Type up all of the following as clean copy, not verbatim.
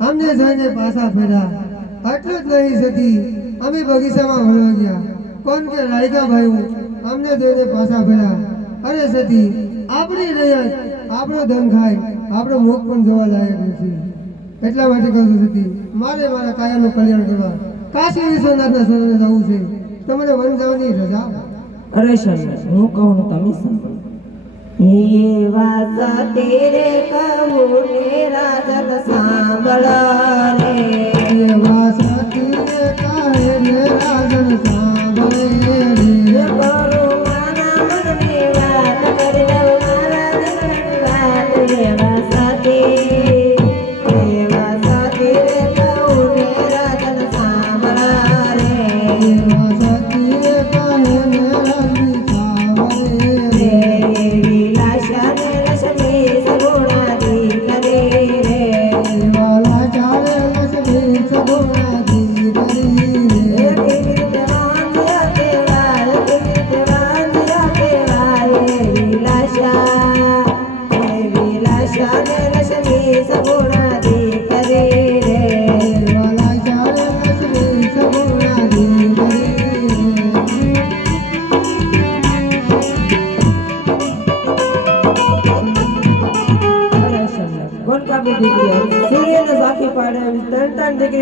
અમને જોઈને પાછા ફેર્યા આટલું જ નહીં સતી અમે બગીચામાં ભરવા ગયા કોણ કે રાયકા ભાઈ અમને જોઈને પાછા ફેર્યા અરે સતી આપણી રૈયત આપણો ધન ખાય આપણો મુખ પણ જોવા લાયક નથી એટલા માટે કહું છું સતી મારે મારા કાયાનું કલ્યાણ કરવા કાશી વિશ્વનાથના શરણે જવું છે તમને વન જવાની રજા અરે શરણ હું કહું તમે સાંભળો ये वासा तेरे कहूँ मेरा जग सांभला रे ये वासा तेरे कहे मेरा जग सांभले रे करो माना मन में बात कर लो मारा जगन बात ये वासा तेरे कहूँ मेरा जग सांभला रे ये वासा तेरे कहे मेरा जग सांभले रे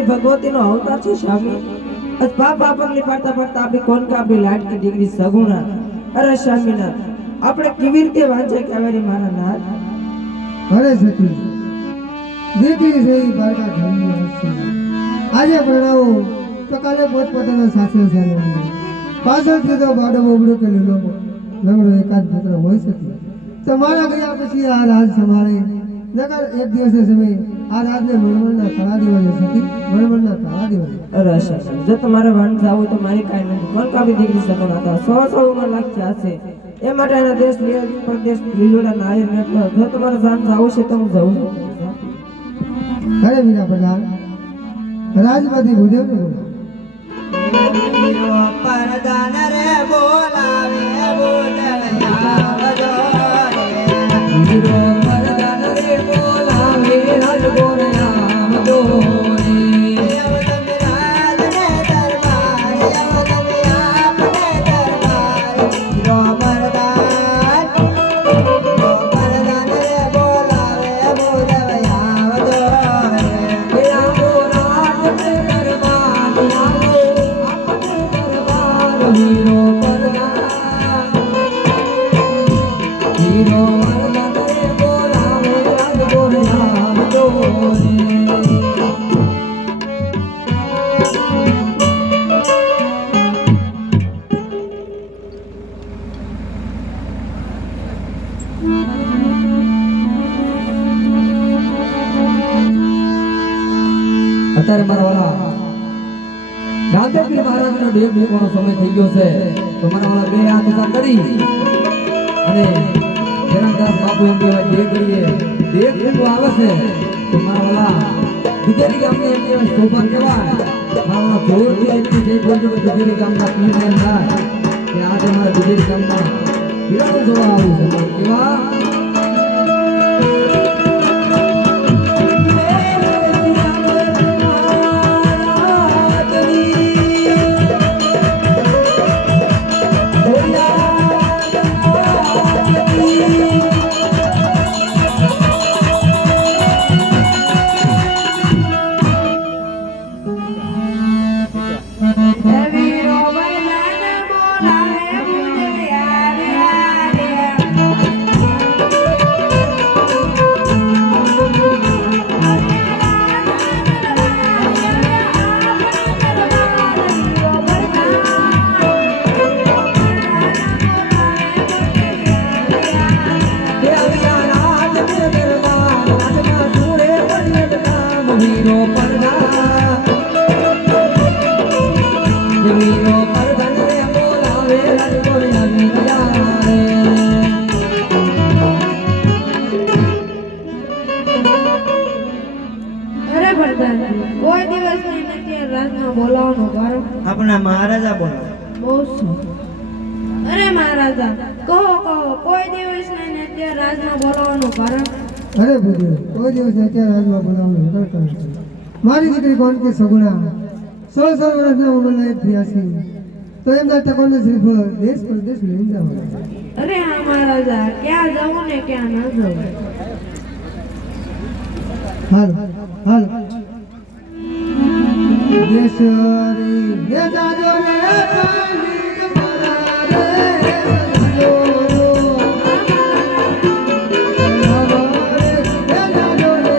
भगवती नो अवतार छे स्वामी अस बापा पगली पाडता पाडता आपणी कोण का आपणी लाडकी દીકરી સગુણા અરે સ્વામીના આપણે કેવી રીતે વાંચે કે આવેરી મારા નાથ અરે સતી દીકરી છે ઈ બાળકા ઘરની હશે આજે પરણાવો તો કાલે પોતપોતાના સાસરે ચાલે પાછળથી તો બાડો બોબડો કે લંગડો એકાદ પુત્ર હોય શકે તો મારા ગયા પછી આ રાજ સંભાળે નકર એક દિવસે સમય આ રાતને મણમણના કળા દિવસે સતી મણમણના કળા દિવસે અરે શાસન જો તમારે વન જાવ તો મારી કાઈ નથી કોણ કાપી દીકરી સગુણા હતા 100 ઉંમર લાગી હશે એ માટે આના દેશ પ્રદેશ લીલોડા નાયર મેટલો જો તમારે જાન જાવ છે તો હું જાઉં છું અરે મીરા પ્રધાન રાજમાંથી ભૂદેવ ને બોલો પરદાન રે બોલાવે બોલયા વીરો પરદાન રે બોલાવે રાજ બોલયા દોરી અવતમ રાજ ને દરબાર અવતમ આપને દરબાર વીરો પરદાન રે બોલાવે બોલયા દોરી વીરા બોરાટ દરબાર આપને દરબાર વીરો પરદાન વીરો અત્યારે મારા વાલા ગાંધીજી મહારાજનો ડેમ મૂકવાનો સમય થઈ ગયો છે તો મારા વાલા બે હાથ ઉભા કરી મને હેરાનદાસ બાપુ એમ કહેવાય દેગડીએ દેગ કુંભ આવે છે તો મારા વાલા દુધેરી ગામને એમ કહેવાય શોભા કહેવાય મારા વાલા જોરથી એટલી જય બોલજો કે દુધેરી ગામના પીર એમ થાય કે આજે મારા દુધેરી ગામમાં પીરાનું જોવા આવ્યું છે કેવા અરે ભરદાન કોઈ દિવસ નહીં નથી રાજમાં બોલાવવાનું કારણ આપણા મહારાજા બોલો બહુ શું અરે મહારાજા કહો કોઈ દિવસ નહીં નથી રાજમાં બોલાવવાનું કારણ અરે બુદ્ધિ કોઈ દિવસ અત્યારે રાજમાં બોલાવવાનું કરતો નથી. મારી દીકરી કોણ કે સગુણા 16 વર્ષના ઉંમરના એક થયા છે તો એમના ટકોને સિર્ફ દેશ પરદેશ લઈને જવાના. અરે હા મહારાજા ક્યાં જવું ને ક્યાં ન જવું હાલ હાલ દેશરી હે જાજો રે પાણી તમારા રે જાજો રો અમારે હે જાજો રે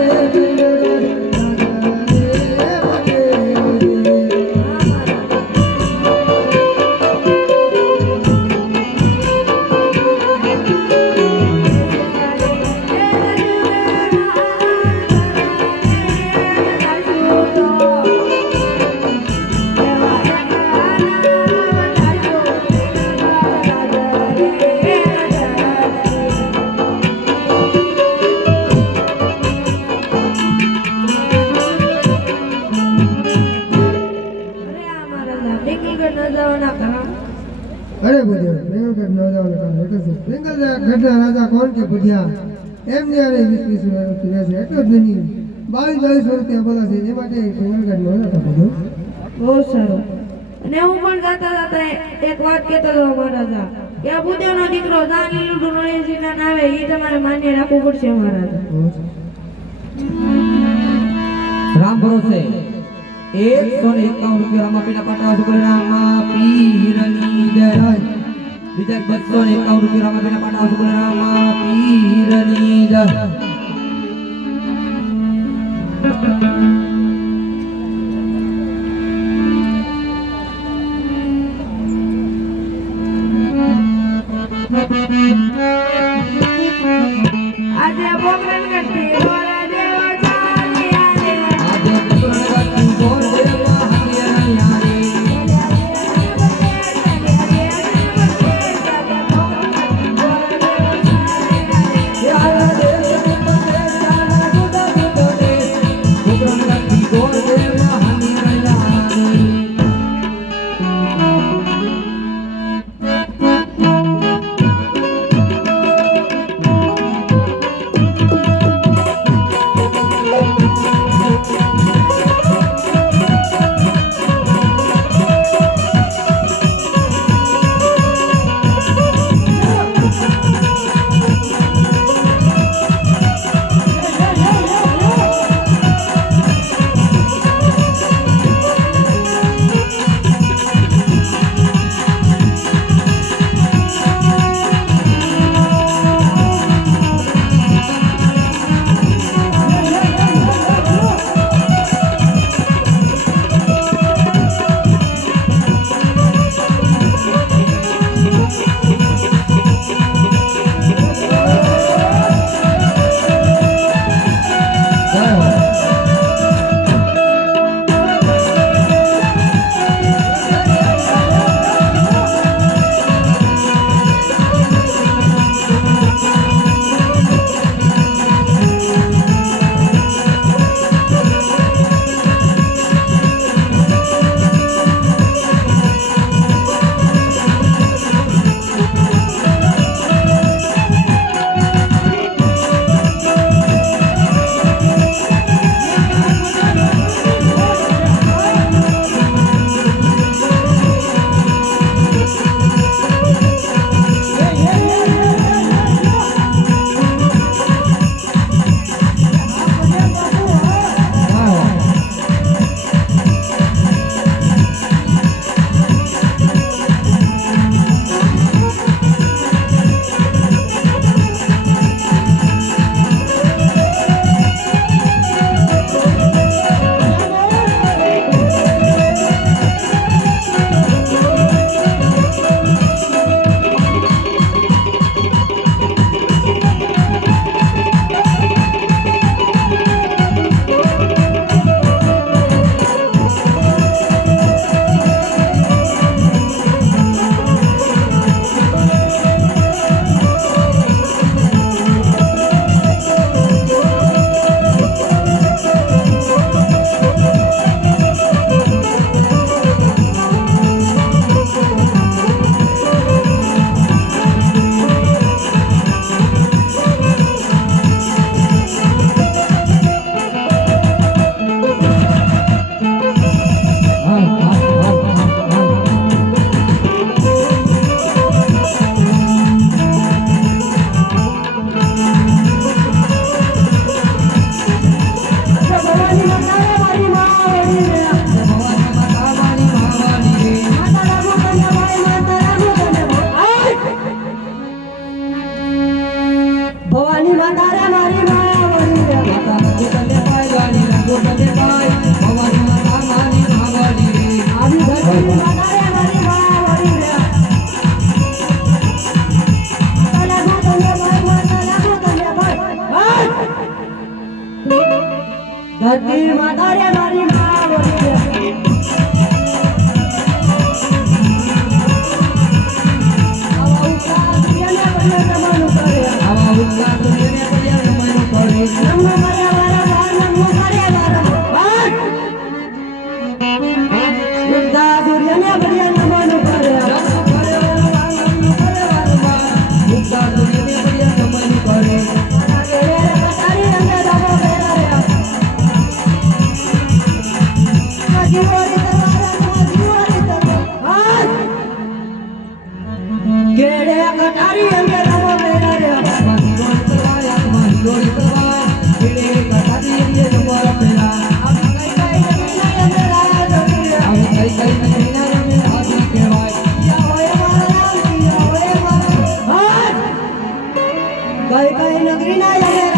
અરે બુદ્ધિ બેંગલ ન જવાનું કારણ એટલે શું બેંગલ ઘરના રાજા કોણ કે બુઢિયા એમની આરે 20 વર્ષથી રહે છે એટલું જ નહીં 22 વર્ષ ત્યાં બોલા છે એ માટે બેંગલ ન જતા બધું બહુ સારું અને હું પણ જાતા એક વાત કહેતો હતો મહારાજા કે આ બુદ્ધનો દીકરો દાન લીલું નળીજીના નાવે એ તમારે માન્ય રાખવું પડશે મહારાજા રામ ભરોસે 151 રૂપિયા રામાપીના પાટા સુકલ રામા પીરની જય બીજા 251 રૂપિયા રામાપીના પાટા સુકલ રામા પીરની જય આજે બોકરન ગટ્ટી રોરા દેવો ચાલી આલે આજે પુત્રને ગોર દેવા હરિયા ધરતી માતા રે મારી માં બોલી રે આવા ઉપકાર દુનિયાને બને તમારું કરે આવા ઉપકાર દુનિયાને બને તમારું કરે નમો મારા વારા નમો મારા વારા ઉગતા સૂર્યને બને તમારું કરે ઉપકાર દુનિયાને બને તમારું કરે કેડે કટારી અંગે નમો મેરા રે કઈ કઈ નગરી ના યે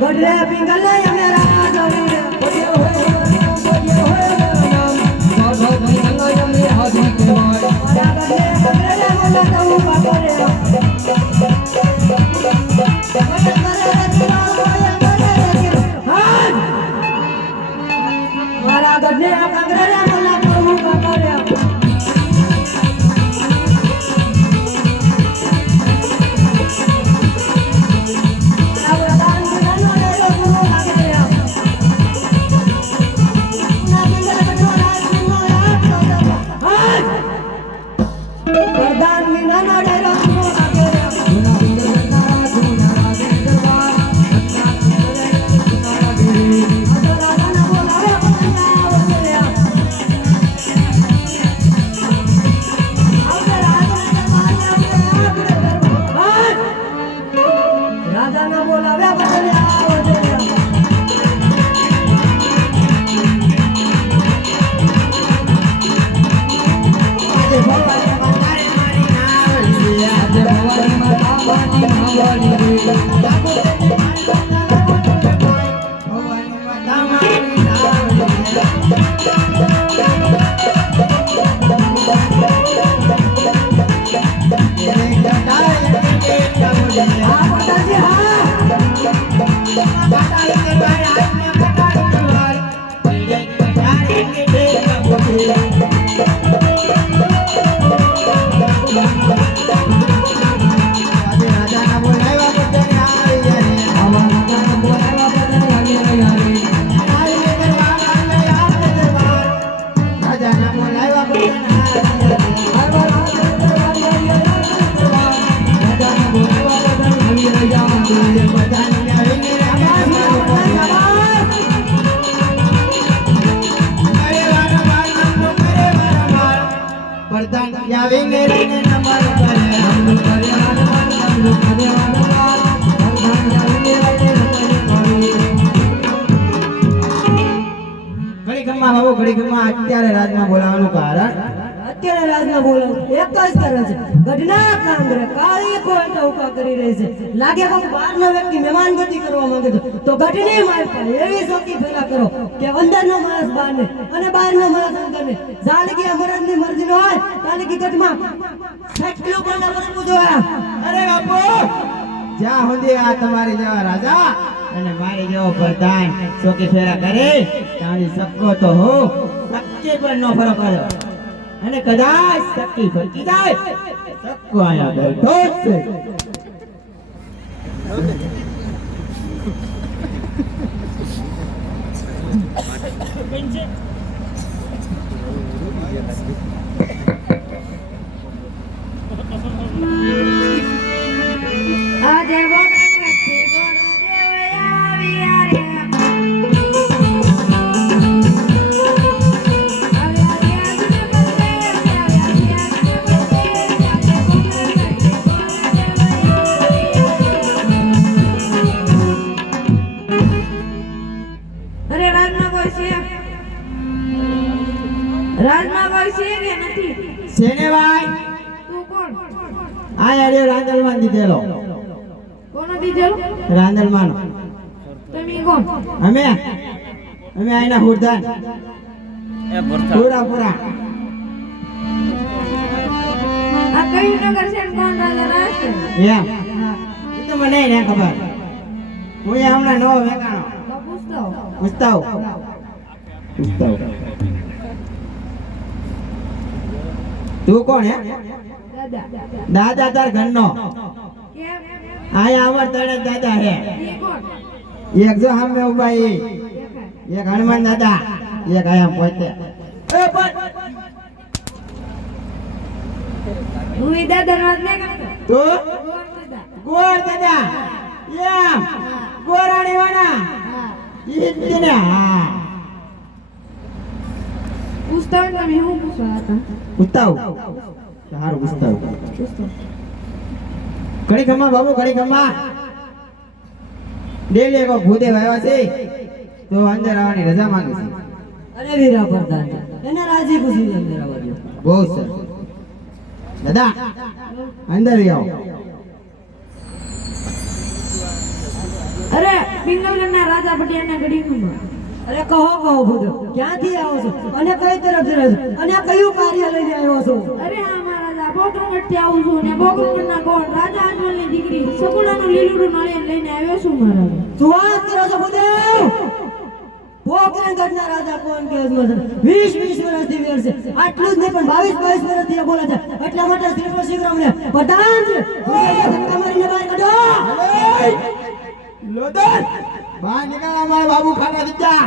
ગઢરે પિંગલે મેરા જોરી મારા ગઢને કંગરે મોલા કહું બાપરે રાજાના બોલાવ્યા બદલે આવો અત્યારે રાજમાં બોલાવવાનું કારણ અત્યારે રાજના બોલે એક જ કરે છે ગઢના કાંગરે કાળી કોઈ ટોકા કરી રહી છે લાગે કોઈ બહારનો વ્યક્તિ મહેમાનગતિ કરવા માંગે છે તો ગઢની માર પર એવી શોકી ફેલા કરો કે અંદરનો માણસ બહારને અને બહારનો માણસ અંદરને જાલકી અમરજની મરજીનો હોય તાલકી ગઢમાં કેટલું પણ કરવું જોઈએ અરે બાપુ જ્યાં સુધી આ તમારી જેવા રાજા અને મારી જેવો પ્રધાન શોકી ફેરા કરે તારી સક્કો તો હો સક્કી પણ નો ફરક કર્યો અને કદાચ સક્કી ફરકી જાય સક્કો આયા બેઠો જ છે આજે બોલાવતી ગુરુદેવ આવ્યા રે અરે રાજમાં કોઈ છે રાજમાં કોઈ છે કે નથી શેને ભાઈ તું કોણ આ યાર રાંદલમાન દીધેલો કોનો દીધેલો રાંદલમાન તમે કોણ? અમે આયના હુરદાન પૂરા પૂરા આ કયું નગર છે ને કોણ રાજા રાજ છે? એમ એ તો મને નહીં ખબર. હું એ હમણાં નવો વેકાણો તો પૂછતો. પૂછતાવ તું કોણ હે? દાદા. દાદા તાર ઘરનો કેમ? આયા અમાર તણે દાદા હે. ઈ કોણ? એક જો સામે ઉભા ઈ દેખાય. એક હનુમાન દાદા એક આયા પોતે. હું ઈ દાદાનો હાથ નહીં કરતો. તો કોણ દાદા? ગોળ દાદા એમ ગોરાણી વાળા હા. ઈ જ ને. હા પૂછતા હોય ને તમે શું પૂછવા હતા? પૂછતાવ સારું પૂછતાવ પૂછતો. ઘડી ખમા બાબુ ઘડી ખમા ડેલી એક ભૂદેવ આવ્યા છે તો અંદર આવવાની રજા માંગે છે. અરે વીરા પ્રધાન એને રાજી ખુશી અંદર આવજો. બહુ સરસ દાદા અંદર આવો. અરે પિંગલગઢના રાજા પટિયાના ગઢીમાં. અરે કહો ભૂદેવ ક્યાંથી આવો છો અને કઈ તરફથી રહો છો અને આ કયું કાર્ય લઈને આવ્યો છો? અરે હા મહારાજા બોકરગઢથી આવું છું ને બોકરગઢના ગોળ રાજા અજમલની દીકરી સગુણાનું લીલુડું નળિયા લઈને આવ્યો છું મહારાજા. શું વાત કરો છો ભૂદેવ? પોકરણગઢના રાજા કોણ કે અજમલ 20 વર્ષથી વેર છે. આટલું જ નહીં પણ 22 વર્ષથી બોલે છે. એટલા માટે શ્રીફળ શિવરામને પ્રધાન છે ધક્કા મારીને બહાર કાઢો. લોદર બહાર નીકળ મારા બાબુ ખાના દીધા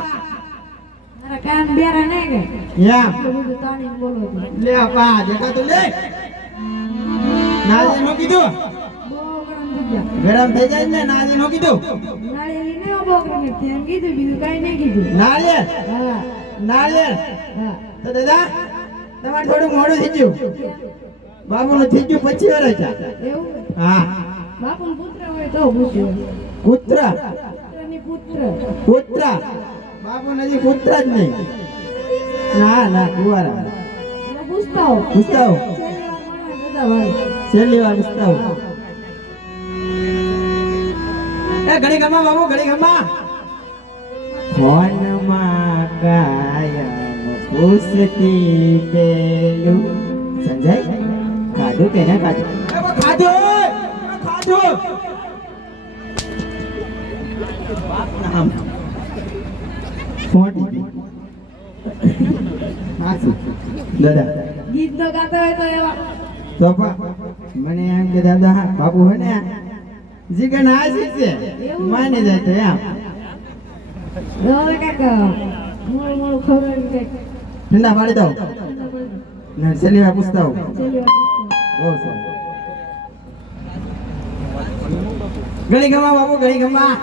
મારા કાન બેરા નહીં કે યા એટલું બધું તાણીને બોલો છો. લે પા દેખા તો લે નાજી નો કીધું બહુ ગરમ થઈ ગયા. ગરમ થઈ જાય ને નાજી નો કીધું નાળિયેરી નહીં હો બોકરગઢથી એમ કીધું બીજું કાંઈ નહીં કીધું. નાળિયેર હા નાળિયેર હા. તો દાદા તમારે થોડું મોડું થઈ ગયું બાબુ નું થઈ ગયું 25 વર્ષ થયા. એવું હા બાપુનો પુત્ર હોય તો પૂછ્યું. પુત્ર પુત્રની પુત્ર. પુત્ર બાબુ નથી પુત્ર જ નહીં. ના ના કુવારા એટલે પૂછતા હો. પૂછતા હો. છેલ્લી વાર મળે દાદા ભાઈ. છેલ્લી વાર પૂછતા હો. એ ઘડી ગમા બાબુ ઘડી ગમા ફોનમાં કાયમ પૂછતી પેલું સંજય ખાધું કે ના ખાધું? ખાધું ખાધું નામ ફોટી હાસુ દાદા ગીત તો ગાતા હોય તો એવા. તો મને એમ કે દાદા બાપુ હે ને જીગન હાસી છે માની જાય તો એમ હવે કાકા મોડું મોડું ખવડાવી કંઈક. ઠંડા પાડી દઉં ના છેલ્લી વાર પૂછતા હોઉં છેલ્લી વાર પૂછતા. બહુ સરસ ઘડી ગમા બાપુ ઘડી ગમા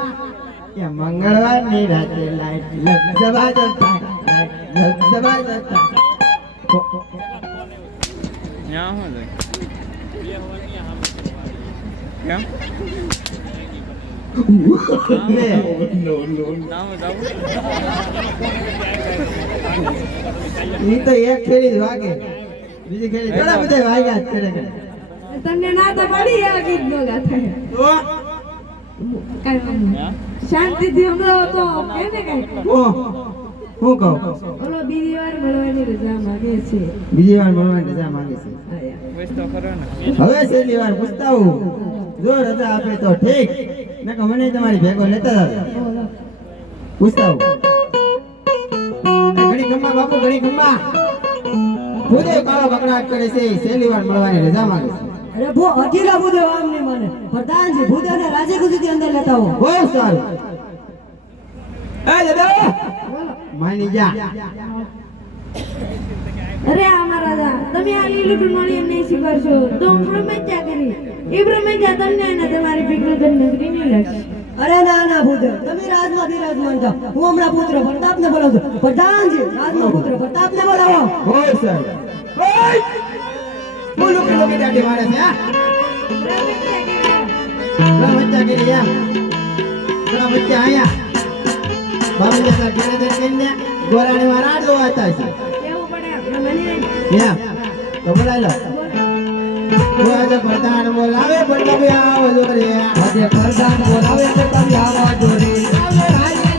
કે મંગળવારની રાતે લાઈટ લગજબા જતા લાઈટ લગજબા જતા ન્યા હું જોઈ કેમ નામ જાવ ઈ તો એક ખેડી જ વાગે બીજી ખેડી થોડા બધા વાગ્યા જ કરે કરે. તમને ના તો પડી આ ગીત નો ગાતા. તો કાંઈ વાંધો નહીં. શાંતિથી હમણાં તો કે ને કાંઈ. હું કહું ઓલો બીજી વાર મળવાની રજા માંગે છે. બીજી વાર મળવાની રજા માંગે છે. બસ તો ખરો ને હવે છેલ્લી વાર પૂછતા હું જો રજા આપે તો ઠીક નકર મને તમારી ભેગો લેતા જાવ પૂછતા હું ઘડી ખમ્મા બાપુ ઘડી ખમ્મા ખુદે કાળો બકડાટ કરે છે છેલ્લી વાર મળવાની રજા માંગે છે. અરે અઠીલા ભૂદેવ આમ નહીં માને. પ્રધાનજી ભૂદેવને રાજી ખુશીથી અંદર લેતા આવો. બહુ સારું એ દાદા માની જા અરે આ રાજા તમે આ લીલું નળિયા નહીં સ્વીકારશો તો હું બ્રહ્મત્યા કરી. એ બ્રહ્મત્યા તમને અને તમારી પિંગલગઢ નગરી નહીં લાગશે. અરે ના ના ભૂદેવ તમે રાજમાં બિરાજમાન થાઓ. હું હમણાં પુત્ર પ્રતાપને બોલાવું છું. પ્રધાનજી રાજમાં પુત્ર પ્રતાપને બોલાવો. બહુ સારું ઓય બોલો કે લોકો દાડી મારે છે હા બ્રહ્મત્યા કરી. બચ્ચા કે યા બચ્ચા આયા બાબુ જતા ઘરે જઈને કેને ગોરાણી માં રાડો હતા છે કેવું પડે આપણે મને યા તો બોલાઈ લો ઓ આજે પ્રધાન બોલાવે પણ તમે આવો જો રે આજે પ્રધાન બોલાવે તો તમે આવા જોડે. આવે રાજે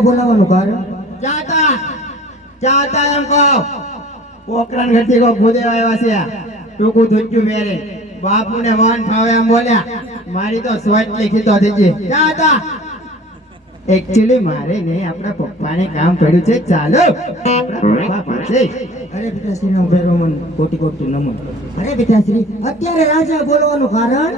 રાજા બોલાવવાનું કારણ ચાતા એમ કહો પોકરણ ઘરથી કો ભૂદેવ આવ્યા છે ટૂંકું ધૂચ્યું વેરે બાપુને મન ફાવે એમ બોલ્યા મારી તો સોચ લીખી થઈ ગઈ ચાતા એકચ્યુઅલી મારે નહીં આપણા પપ્પાને કામ પડ્યું છે ચાલો આપણા પપ્પા પાસે અરે પિતાશ્રી નો ફેરો મન કોટી કોટી નમન અરે પિતાશ્રી અત્યારે રાજા બોલવાનું કારણ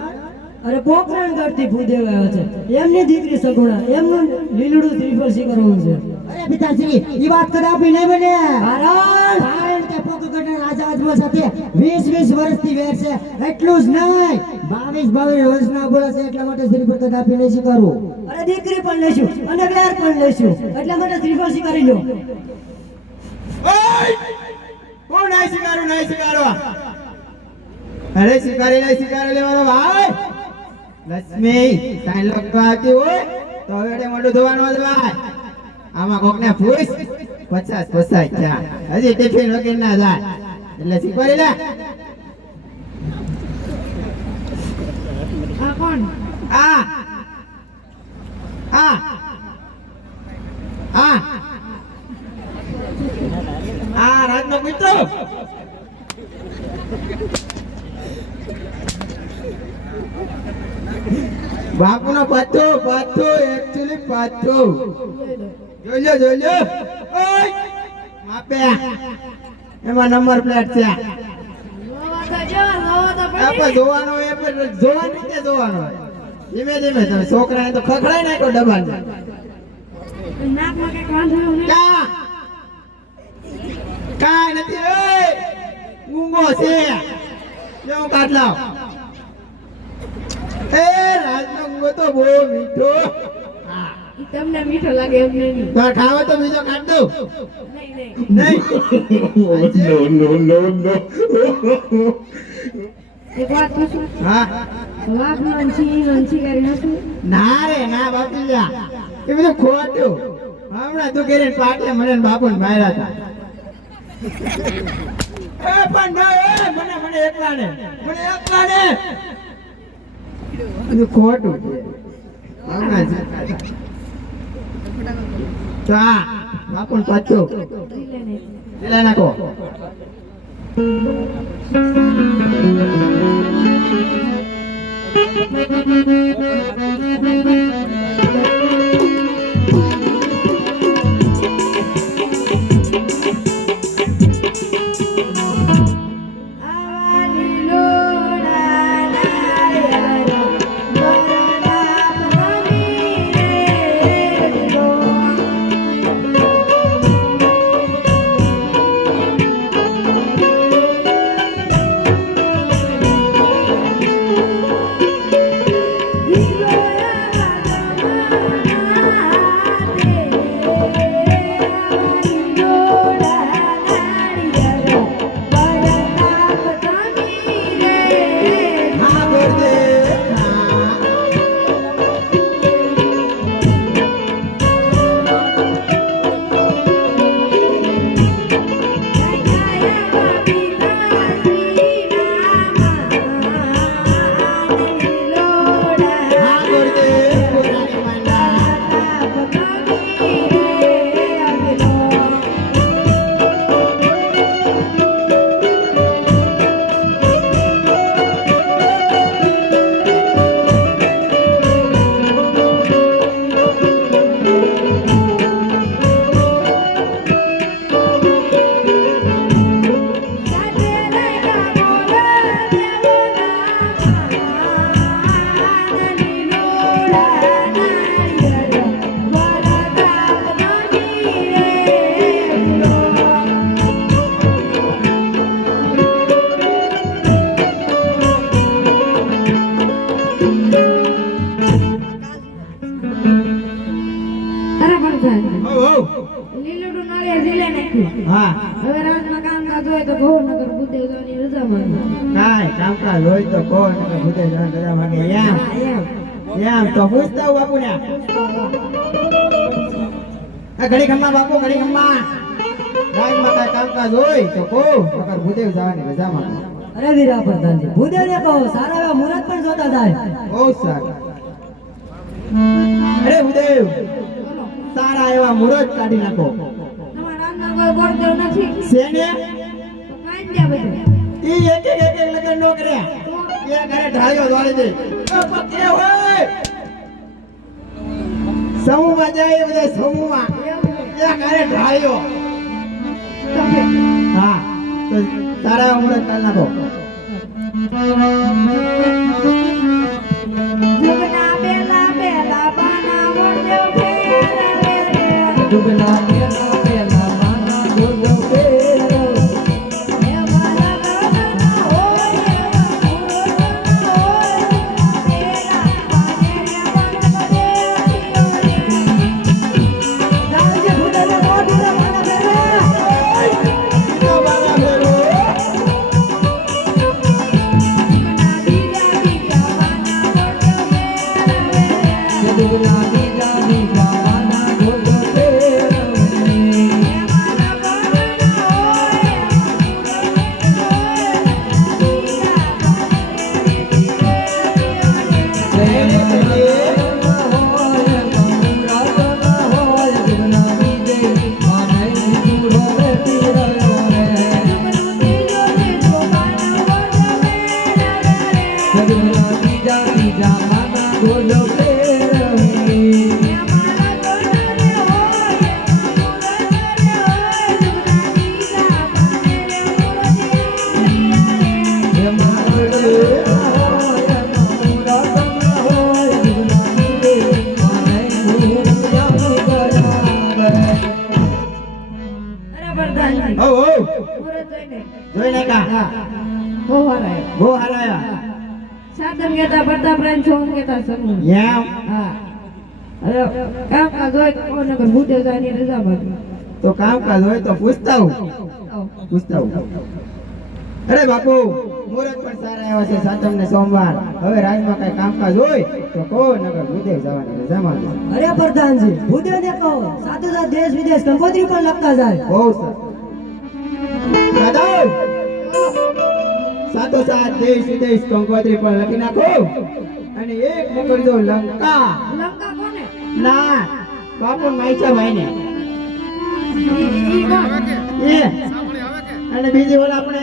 અરે પોકરણ કરતી ભૂદેવ આવ્યો છે એમની દીકરી સગુણા એમનું લીલુડું શ્રીફળ સ્વીકારવું છે અરે પિતાશ્રી ઈ વાત કદાપી નહીં બને કારણ કારણ કે પોકરણના રાજા અજમલ સાથે 20 વર્ષથી વેર છે એટલું જ નહીં 22 વર્ષના બોલે છે એટલા માટે શ્રીફળ કદાપી નહીં સ્વીકારવું અરે દીકરી પણ લઈશું અને વેર પણ લઈશું એટલા માટે શ્રીફળ સ્વીકારી લો કોણ નહીં સ્વીકારો અરે સ્વીકારી લેવાનો ભાઈ લક્ષ્મી તાઈ લોક તો આવતી હોય તો હવે મોઢું ધોવાનું જ ભાઈ આમાં કોકને પૂછ 50 ચા હજી ટિફિન વગર ના જાય એટલે સ્વીકારી લે આ કોણ આ આ આ આ રાજનો મિત્રો બાપુનો પાછો એકચ્યુઅલી પાછો જોજો ઓય માપે એમાં નંબર પ્લેટ છે આપણે જોવાનો એ પણ જોવાની રીતે જોવાનો ધીમે ધીમે તમે છોકરાને તો ખખડાઈ નાખો ડબાને નાકમાં કઈક વાંધો નહીં કાઈ નથી એ ઊંઘો છે જો કાઢ લાવ એ રાજનો ઊંઘો તો બહુ મીઠો ઈ તમને મીઠો લાગે એમ નહીં તો ખાવો તો બીજો કાઢ દઉં નહીં એક વાત પૂછું હા વાઘ નંસી કરી નાખું ના રે ના બાપુ લ્યા એ બધું ખોટું હમણાં તું ઘરે પાટે મને બાપુને માર્યા હતા એ પણ ના એ મને એકલાને બધું ખોટું છે હમણાં તો આ બાપુને પાછું પેલા નાખો લીલુડું નાળિયેર ઝીલે નાખ્યું હા હવે રાતના કામકાજ હોય તો ગોવનગર બુદ્ધેવ જવાની રજા માંગો કાંઈ કામકાજ હોય તો કોણ ભૂતે રજા માંગે એમ તો પૂછતા હું બાપુને ઘડી ખમ્મા બાપુ ઘડી ખમ્મા રાજમાં કાંઈ કામકાજ હોય તો કહો વગર ભૂદેવ જવાની રજા માંગે અરે વીરા પ્રધાનજી ભૂદેવને કહો સારા એવા મુહૂર્ત પણ જોતા થાય બહુ સારું અરે ભૂદેવ સારા એવા મુહૂર્ત કાઢી નાખો. તમારા હાથમાં કોઈ ગોળદેવ નથી શેને? તો કાંઈ જ બધું ઈ એક લગન નો કર્યા. એ ઘરે ઢાળ્યો દોડી દે. પકે હોય સમૂહમાં જાય એ બધા સમૂહમાં એ ઘરે ઢાળ્યો. હા તો સારા મુહૂર્ત કાઢી નાખો. જુગના બેલા બેલા બાના ગોળદેવ ફેરવે રે ડુગના પેલા પેલા માના ગોળદેવ ફેરવે. એવા લગન હોય એવા મુહૂર્ત હોય તેરા પાનેરે બંધ દેવીઓ રે દાલજી ભૂદેને મોઢું માના ફેરવે તો બાબા બોલો. જુગના બીજા બીજા બાના ગોળદેવ ફેરવે ડુગના બીજા બીજા માના ગોળદેવ ફેરવે. હો હો જોઈને કા બહુ હારાયા. સાધન કેતા પ્રતાપરાય છોમ કેતા સગુણ એમ હા અરે કામ કાજ હોય કોણ નગર બુટે જાની રજા બાકી તો કામકાજ હોય તો પૂછતા હું. અરે બાપુ મુહૂર્ત પણ સારા એવા છે. સાતમ ને સોમવાર. હવે રાજમાં કઈ કામકાજ હોય તો કહો નગર ભૂદેવ જવાની રજામાં. અરે પ્રધાનજી ભૂદેવને કહો સાથે સાથે દેશ વિદેશ કંકોત્રી પણ લખતા જાય. બહુ સરસ. દાદા સાથોસાથ દેશ વિદેશ કંકોત્રી પણ લખી નાખો અને એક મોકલી દો લંકા. લંકા કોને ના બાપુ માઈચા ભાઈ ને ઈ કોણ એ અને બીજી ઓલા આપણે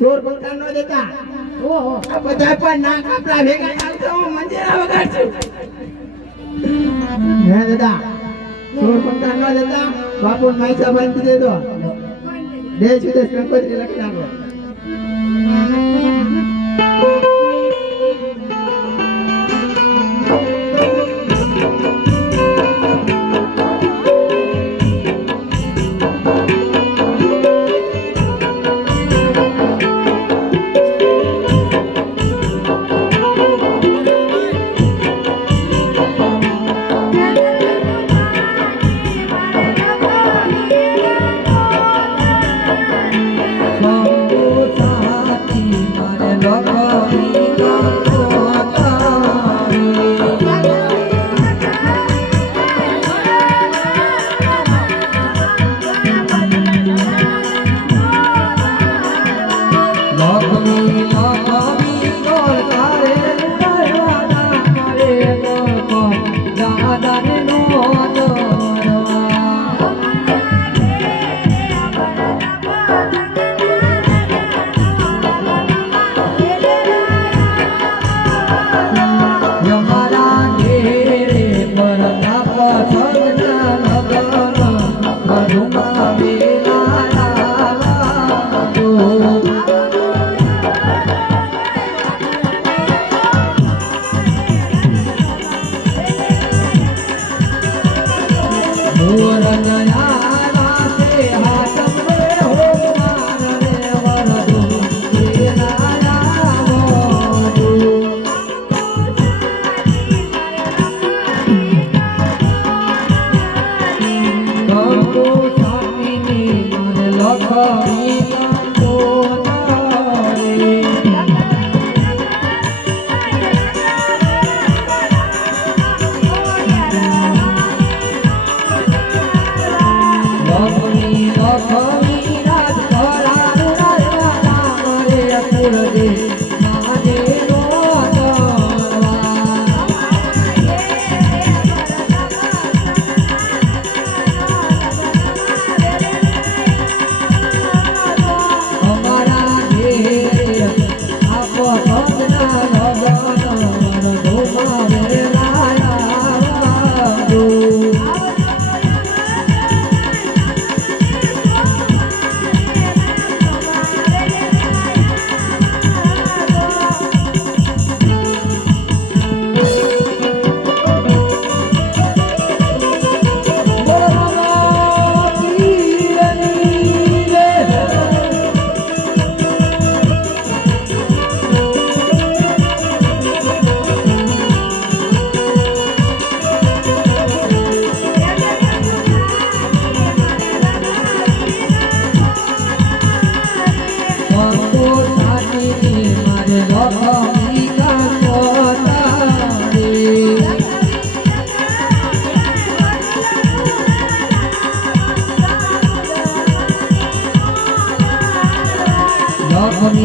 સોર પંખા નો દેતા. ઓહો આ બધા પણ ના કાપડા ભેગા આવતો હું મંદિરા વગાડશું. હે દાદા સોર પંખા નો દેતા બાપુ માઈચા ભાઈ દે દો. દેશ વિદેશ કંકોત્રી લખી નાખો. સાથી મારે લખવી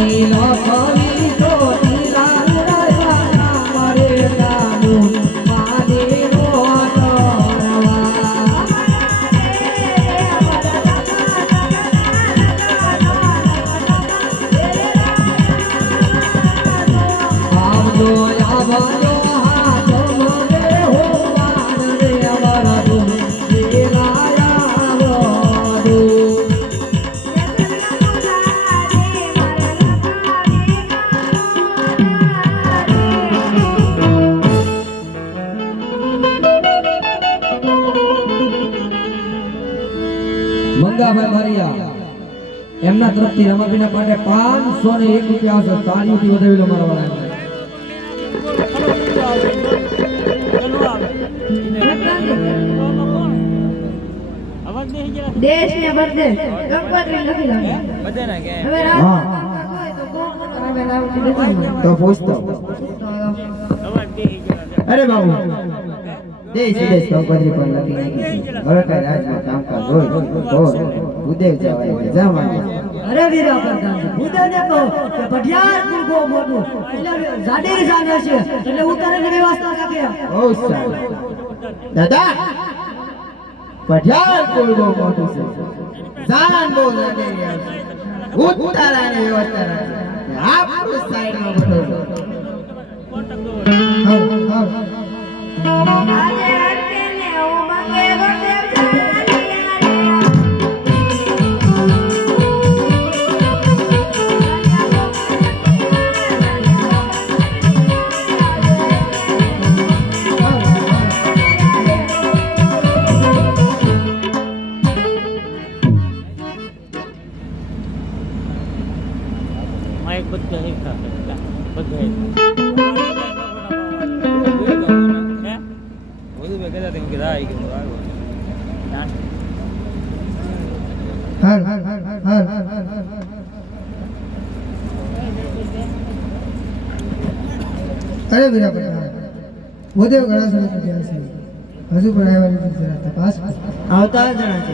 સોની લખવી ચોટી લાલ રાજા મારે જાનું મારે રોટરવા આવજો આવજો હાથ મને હોવાન રે વરદુ દેવાયા વરદુ મંગાભાઈ મારિયા એમના તરફથી રમાબીના માટે 501 રૂપિયા આવશે. તાળીઓથી વધાવી લો મારા વાળા. દેશ ને પરદેશ કંકોત્રી લખી લાગે બધાને કે હવે રાત હોય તો કોણ આવે લાવતી નથી તો પૂછતો અવાજ દે અરે બાબુ દેશ વિદેશ કંકોત્રી પર લખી નાખી હવે કઈ રાજમાં કામકાજ હોય તો ઉદેવ જવાય કે જવાનું અરે વીરા પ્રધાન ભૂદેવને કહો કે પઢિયાર કુલ બહુ મોટું એટલે જાડેરી જાને છે એટલે ઉતારેની વ્યવસ્થા રાખે બહુ સારું દાદા પઢિયાર કુલ બહુ મોટું છે જાન બહુ લાગેલી આવશે ઉતારાની વ્યવસ્થા રાખે આપણું સાઈડમાં બધું હાલ હાલ આજે હરકે ને ઉમંગે ગુરુદેવ ચાલ્યા રે માઈક બધું હે બધું હે બધું બે કહેતા તેમ કે રાઈ કે આવ્યો હાલ હાલ હાલ હાલ અરે વીરા પ્રધાન ભૂદેવ ઘણા સમય પછી આવશે હજુ પણ આવ્યા નથી જરા તપાસ કરો. આવતા જણા છે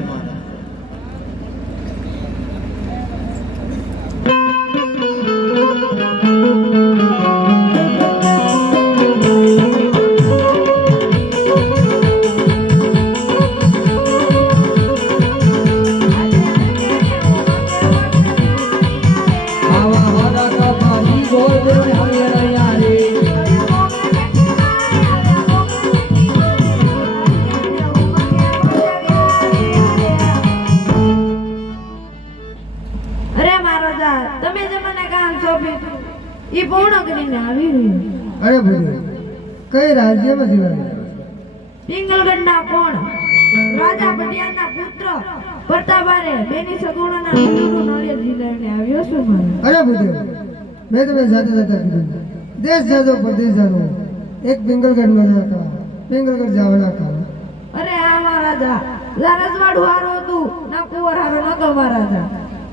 આવા હરા કપાલી બોલ બોલ હરે રહ્યા રે અરે મારો જા તમે જે મને કામ સોંપ્યું હતું ઈ પૂર્ણ કરીને આવી રહ્યું અરે ભૂદેવ કઈ રાજ્યમાં જીવાય પિંગલગઢના કોણ રાજા પટિયારના પુત્ર પ્રતાપારે બેની સગુણોના હિન્દુનું નળિયા જીલાઈને આવ્યો છું મારે અરે ભૂદેવ મેં તમને જાતે જાતે કીધું દેશ જાજો પરદેશ જાજો એક પિંગલગઢમાં જતા પિંગલગઢ જવાના કામ અરે આ મહારાજા જા રજવાડું હારું હતું ના કુંવર હારો નતો મહારાજા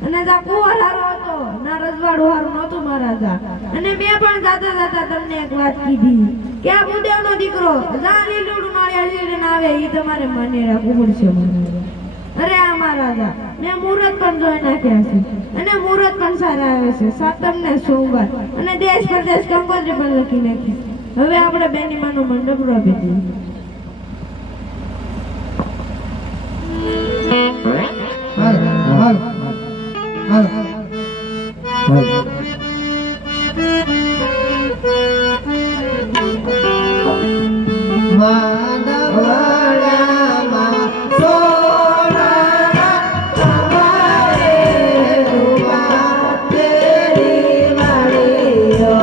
અને જા કુંવર હારો હતો ના રજવાડું હારું નતું મહારાજા અને મેં પણ જાતા જાતા તમને એક વાત કીધી કે આ ભૂદેવનો દીકરો જા લીલું નાળિયેર જીરીને આવે ઈ તમારે માન્ય રાખવું પડશે મહારાજા અરે આ મહારાજા મેં મુહૂર્ત પણ જોઈ નાખ્યા છે અને મુહૂર્ત પણ સારા આવે છે સાતમ ને સોમવાર અને દેશ પરદેશ કંકોત્રી પણ લખી નાખી હવે આપણે બેની માનો મંડપ રોપી દઈએ હાલ હાલ હાલ માનવડામાં સોનાના તમારે રૂપા તેરી વાળીઓ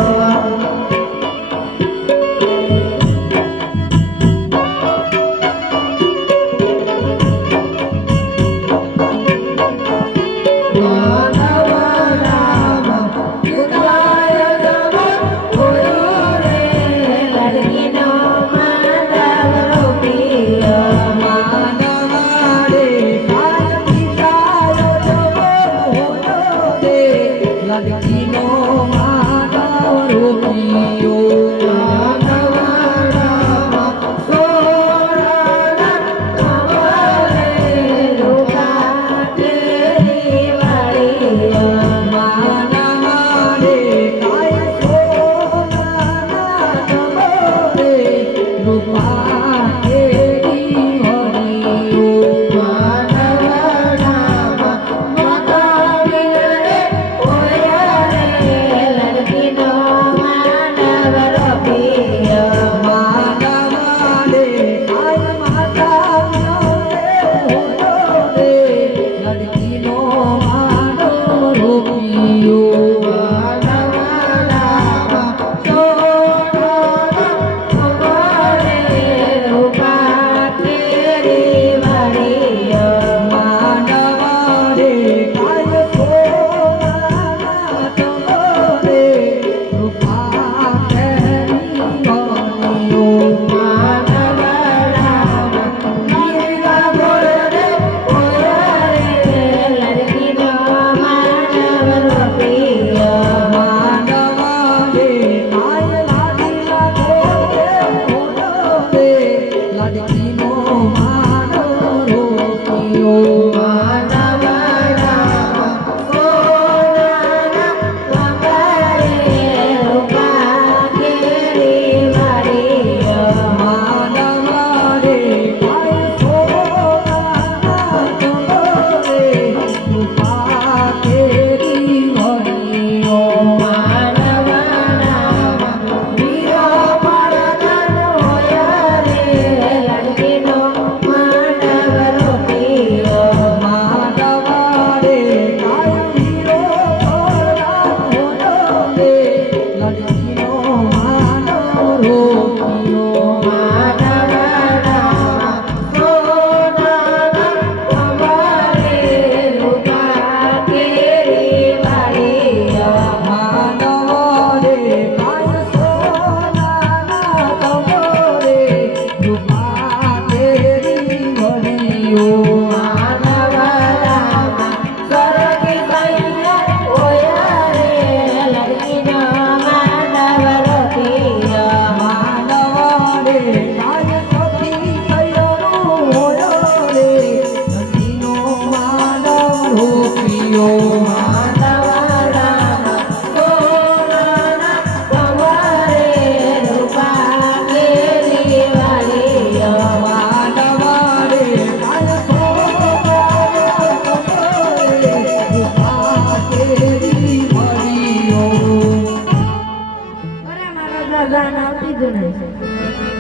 માનવડામાં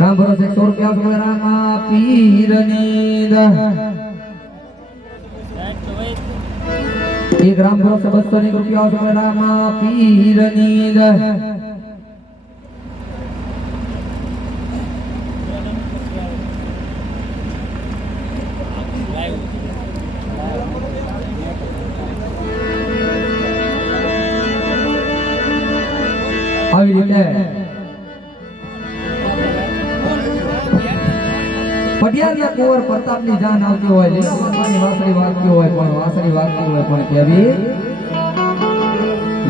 રામ ભરોસે 100 રૂપિયા સમય રામા પીરની દ એક રામ ભરોસે 200 રૂપિયા સમય રામા પીરની દ આવી રીતે પટિયાળના કુંવર પ્રતાપની જાન આવતી હોય, લીલા માતાની વાસળી વાગતી હોય પણ કેવી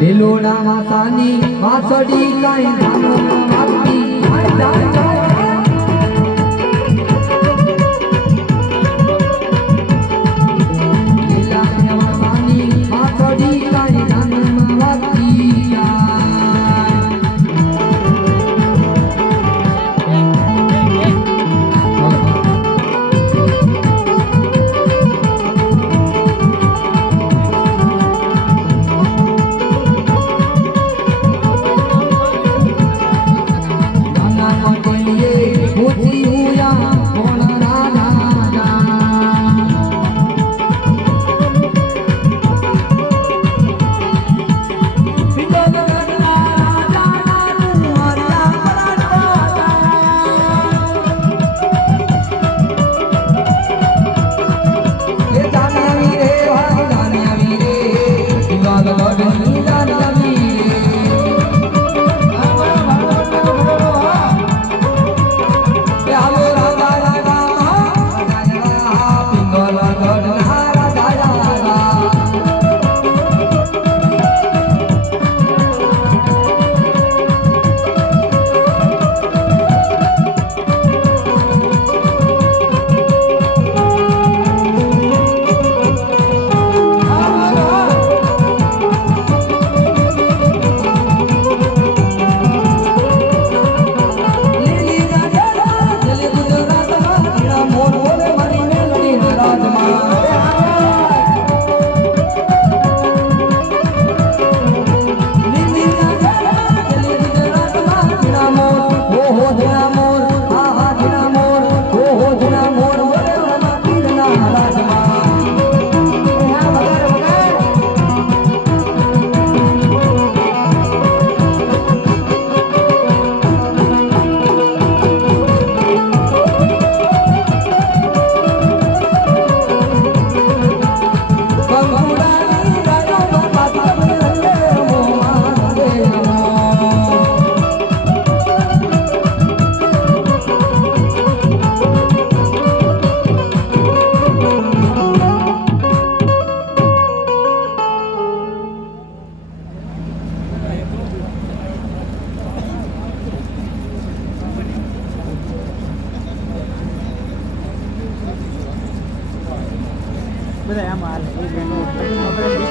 લીલોડા માતાની વાસળી કાઈ જાનો વાગતી આય જાન લીલા માતાની વાસળી કાઈ જાનો વાગતી બધા આમાં રે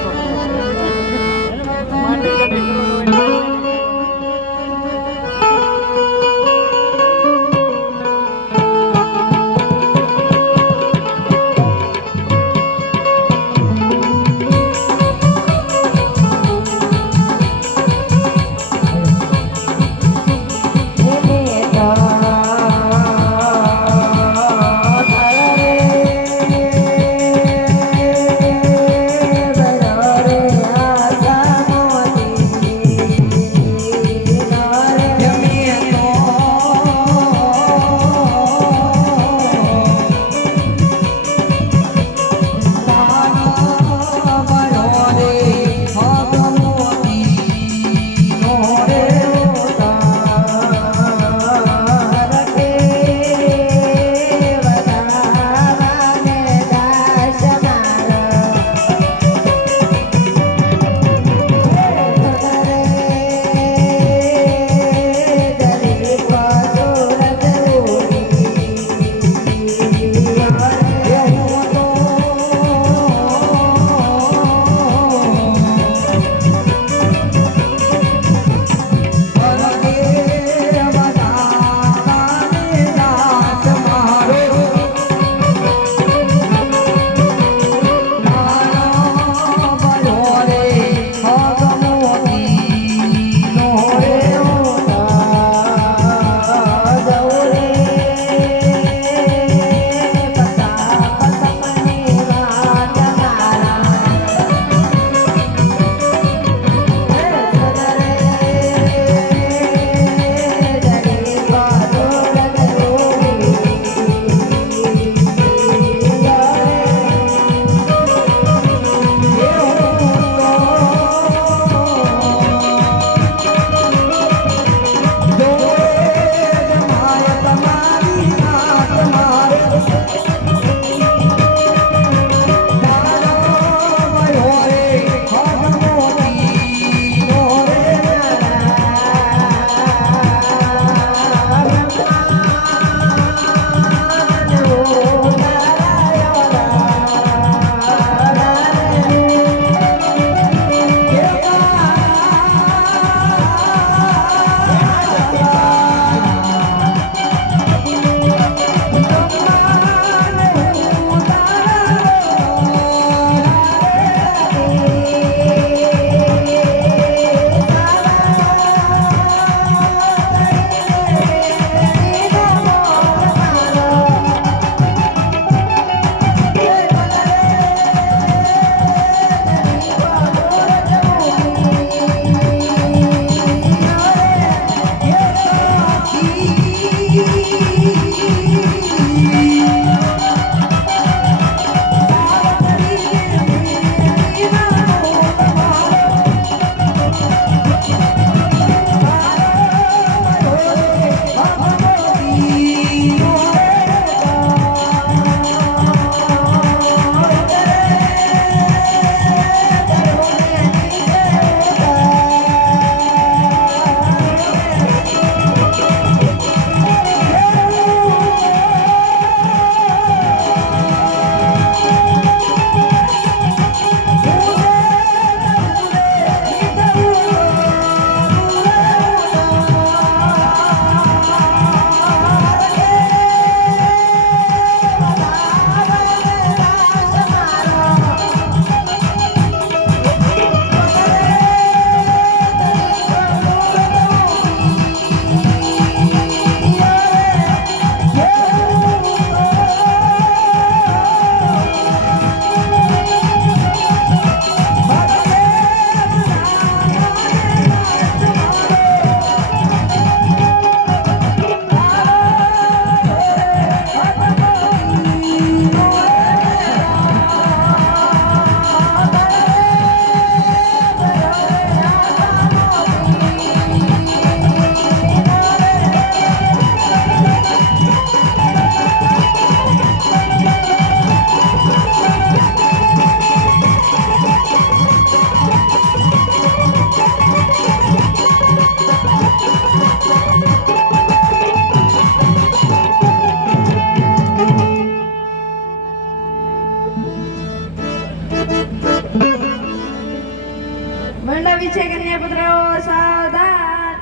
મંડવી છે કન્યા પુત્રો સાવધાન.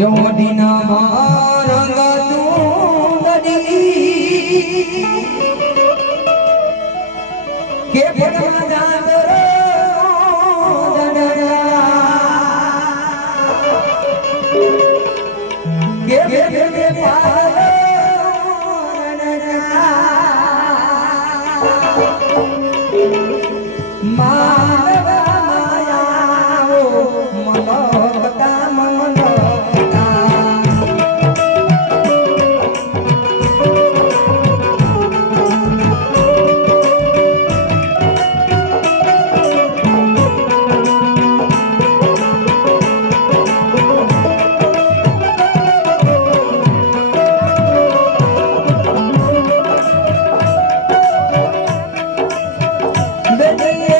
યોડીના મારંગ ચૂંદડી કે પગમાં જાંદરો જનડા કે પાલો માનવ માયાઓ મનોગતા મનોગતા બેટીએ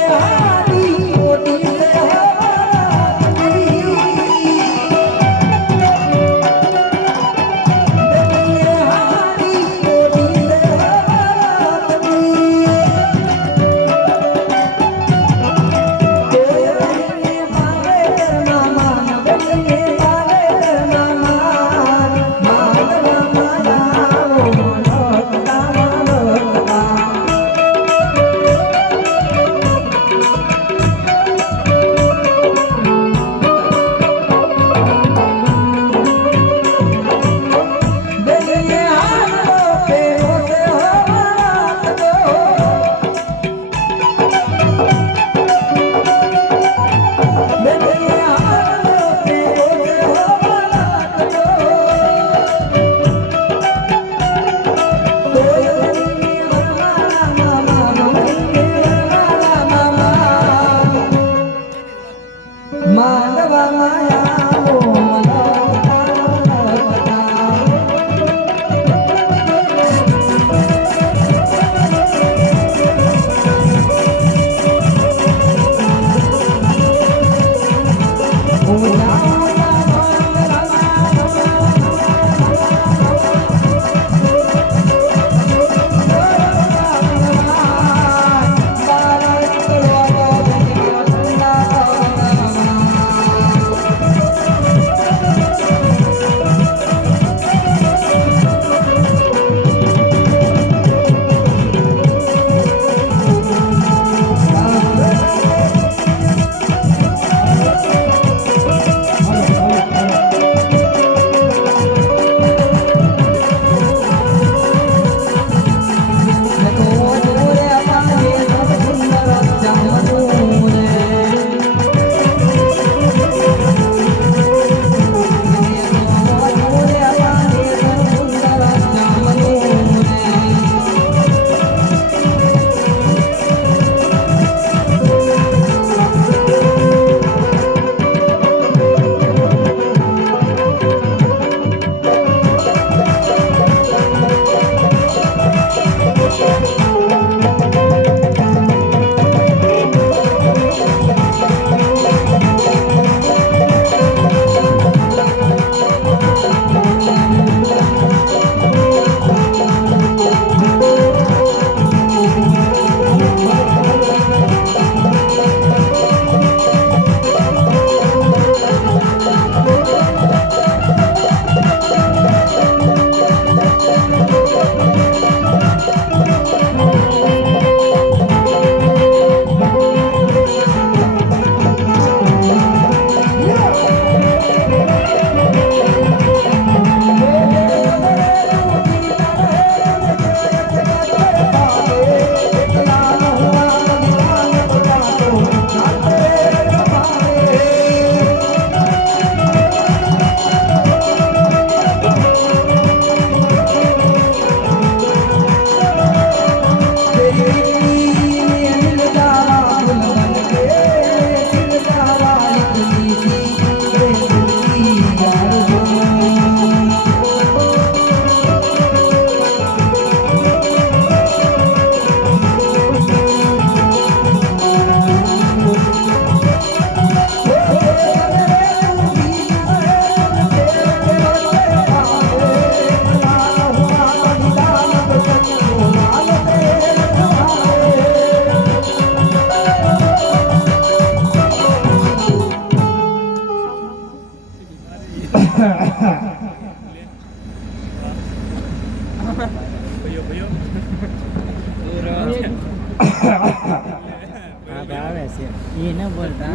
આવે છે એ ન બોલતા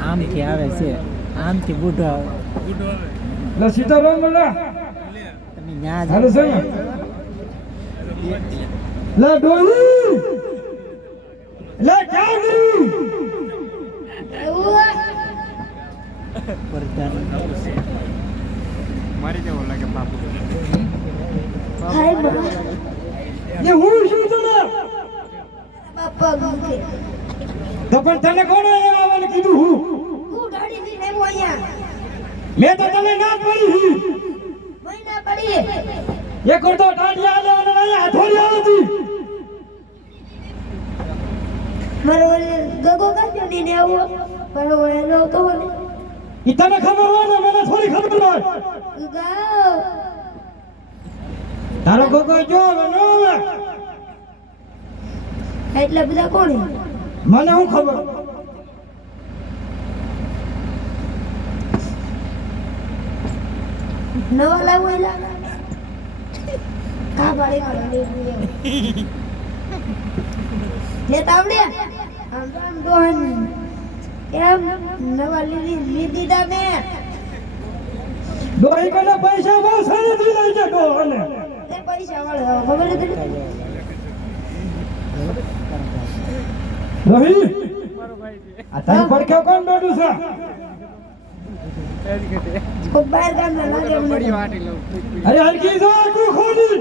આમથી આવે છે આમથી બુઢો આવે લે સીતારામ બોલા તમે ન્યા હાલો છે ને લે ડોલી લે જાગરી મારી જેવો લાગે બાપુ એ હું શું તને તો પણ તને કોણે આવવાનું કીધું હું મેં તો તને ના પડી એક કરતો ટાટિયા આલે અને અહીંયા હાથોડી આવી ઈ તને ખબર હોય ને મને થોડી ખબર હોય તારો ગોગો જો મને હવે એટલા બધા કોણ મને હું ખબર નવા લાવો એલા કા બારે લે તાવડે આમ દોહન એમ નવા લીધી દાને ડોહી કને પૈસા બહુ સારી દી લઈ જતો અને એ પૈસા વાળો ખબર નથી ડોહી આ તારી પડખ્યો કોણ ડોડું છે ખૂબ બહાર ગામના લાગે મને અરે હરકી જો તું ખોલી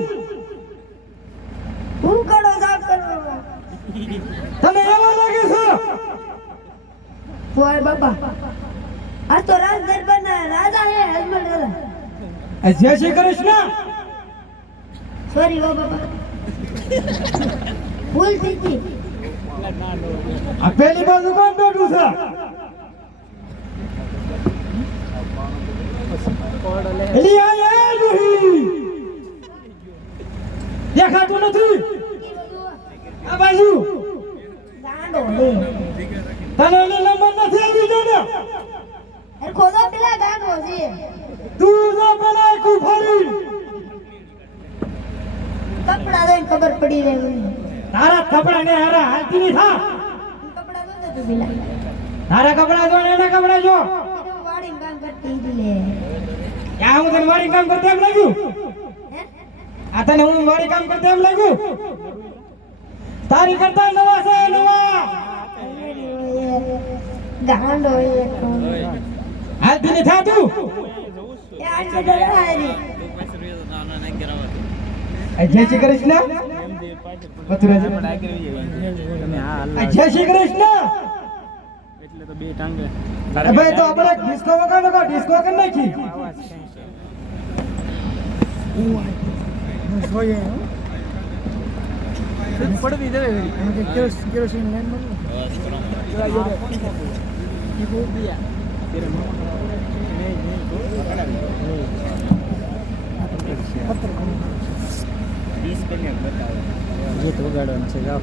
હું કડો સાફ કરો તને એવા લાગે છે ઓય બાપા આ તો રાજ દરબારના રાજા હે હસબન્ડ રાજા જય શ્રી કૃષ્ણ સોરી ઓ બાપા ભૂલ થઈ ગઈ આ પેલી બાજુ કોણ ડોડું છે એલી આ ડોહી દેખાતું નથી આ બાજુ ગાંડો હે તને એની લંબન નથી આવી જોને એ ખોદો પેલા ગાંડો છે તું જો પેલા કુફરી કપડા જોઈને ખબર પડી રહી મને તારા કપડા ને હારા હાલતી નહીં થા કપડા જોતો તું પેલા તારા કપડા જો ને એના કપડા જો હું વાડીમાં કામ કરતી હતી લે ક્યાં હું તને વાડી કામ કરતે એમ લાગ્યું હે આ તને હું વાડી કામ કરતે એમ લાગ્યું તારી કરતા નવા છે નવા ગાંડો એક હાલતી નહીં થા તું એ આટલો ડરાય જય શ્રી કૃષ્ણ પતુરાજ જય શ્રી કૃષ્ણ એટલે તો બે ટાંગે અરે ભાઈ તો આપણે ડિસ્કો વગાડો કા ડિસ્કો કરી નાખી પડવી દે કેરોસીન લાઈન માં ગીત વગાડવાનું છે જાઓ